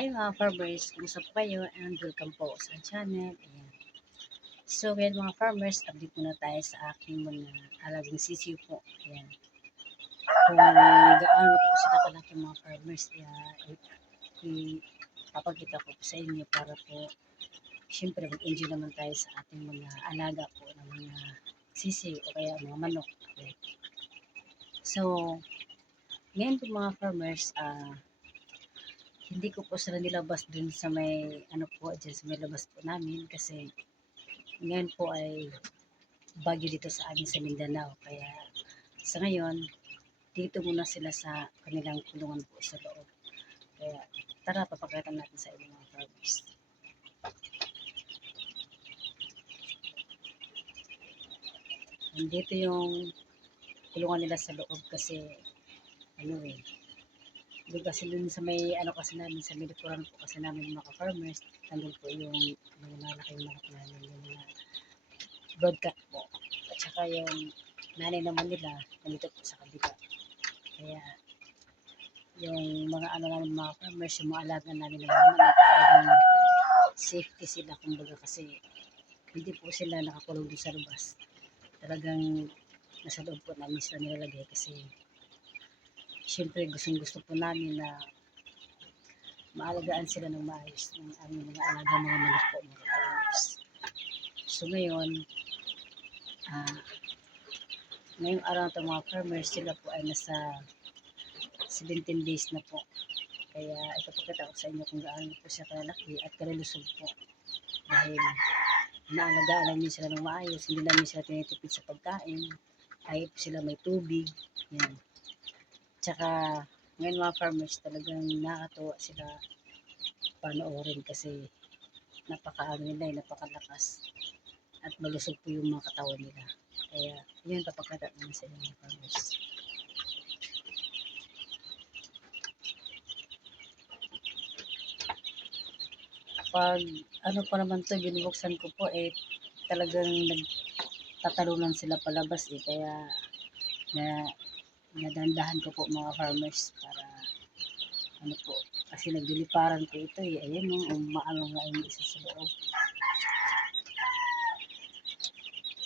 Hi mga farmers, kumusta po kayo and welcome po sa channel. Ayan. So ngayon mga farmers, update muna tayo sa aking mga alagang sisiw po. Ayan. Kung gaano po sila kalaki mga farmers, ipapakita ko po sa inyo para po syempre mag-enjoy naman tayo sa ating mga alaga po ng mga sisiw o kaya mga manok. Okay. So ngayon po mga farmers, hindi ko po sila nilabas dun sa may ano po dyan sa may labas po namin kasi ngayon po ay bagyo dito sa amin sa Mindanao kaya sa ngayon dito muna sila sa kanilang kulungan po sa loob. Kaya tara papakita natin sa inyo mga farmers. Dito yung kulungan nila sa loob kasi ano doon kasi dun sa may ano kasi namin sa milikuran po kasi namin mga farmers nandun po yung mga malaking mga namin yung mga broadcast po. At saka yung nanay naman nila, nandito po sa kabila. Kaya yung mga ano namin mga farmers, yung mga alaga namin na mga manok, talagang safety sila kumbaga kasi hindi po sila nakakulong doon sa labas. Talagang nasa loob po namin sila nilalagay kasi syempre gustong gusto po namin na maalagaan sila ng maayos ng aming mga alaga mga manok po mga farmers. So ngayon, ngayong araw na mga farmers, sila po ay nasa 17 days na po. Kaya ipapakita ko sa inyo kung gaano po siya kalaki at kalulusog po. Dahil naalagaan namin sila ng maayos, hindi namin sila tinitipid sa pagkain, kahit sila may tubig. Yan. Tsaka ngayon mga farmers talagang nakakatuwa sila panoorin kasi napakaano nila, napakalakas at malusog po yung mga katawan nila. Kaya yun papakita namin sa inyo mga farmers. Pag ano pa naman to binubuksan ko po talagang nagtatalunan sila palabas kaya na nadandahan ko po mga farmers para ano po kasi nagliliparan ko ito ayan yung umaano nga yung isa sa loob.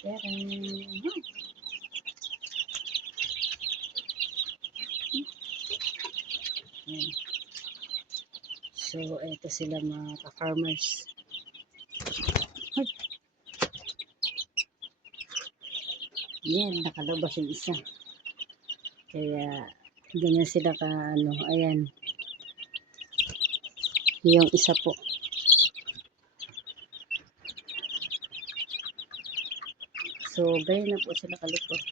Ayan. So ito sila mga ka-farmers. Yan, nakalabas yung isa. Kaya ganyan sila ka ano, ayan. Yung isa po. So ganyan na po sila kalikot.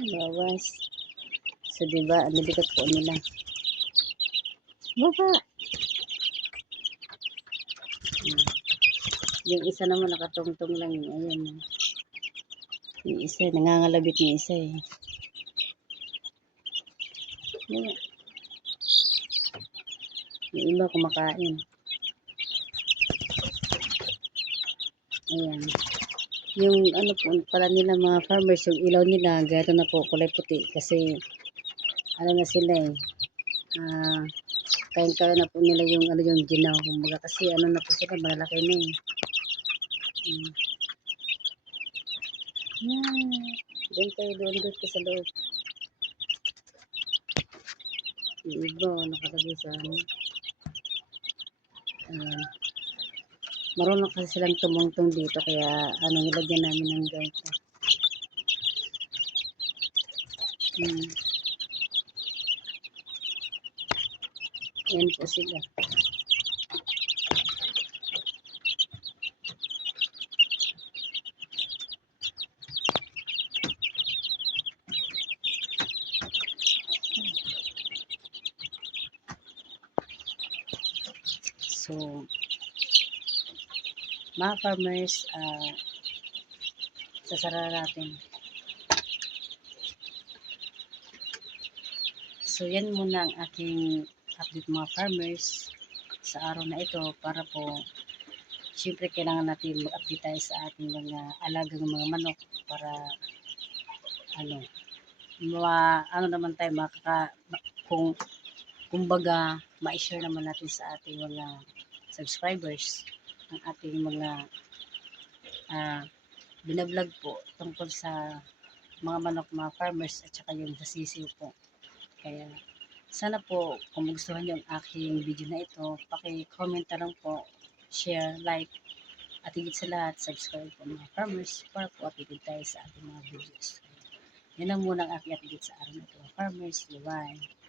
Bawas. So diba, ang lilikot po nila. Baba! Yung isa naman nakatungtong lang ayan. Yung isa, nangangalabit yung isa Diba? Yung iba kumakain. Ayan. Yung ano po pala nila mga farmers, yung ilaw nila, gato na po, kulay puti. Kasi, ano na sila kain-kain na po nila yung ano yung ginaw. Kumbaga kasi ano na po sila, malalaki na Diyan kayo doon ka sa loob. Yung iba, nakalagay sa ano. Marunong kasi silang tumungtong dito kaya ano nilagyan namin ng ganito. Yan po sila. So, mga farmers, sasara natin. So, So yan muna ang aking update mga farmers sa araw na ito para po siyempre kailangan natin mag-update tayo sa ating mga alagang mga manok para ano, ano naman tayo kung kumbaga ma-share naman natin sa ating mga subscribers ang ating mga binablog po tungkol sa mga manok mga farmers at saka yung sa sisiw po. Kaya sana po kung magustuhan niyo ang aking video na ito, paki-comment na lang po, share, like, at higit sa lahat, subscribe po mga farmers para po updated tayo sa ating mga videos. Yan ang muna ang aking update sa araw na ito, farmers. Bye-bye.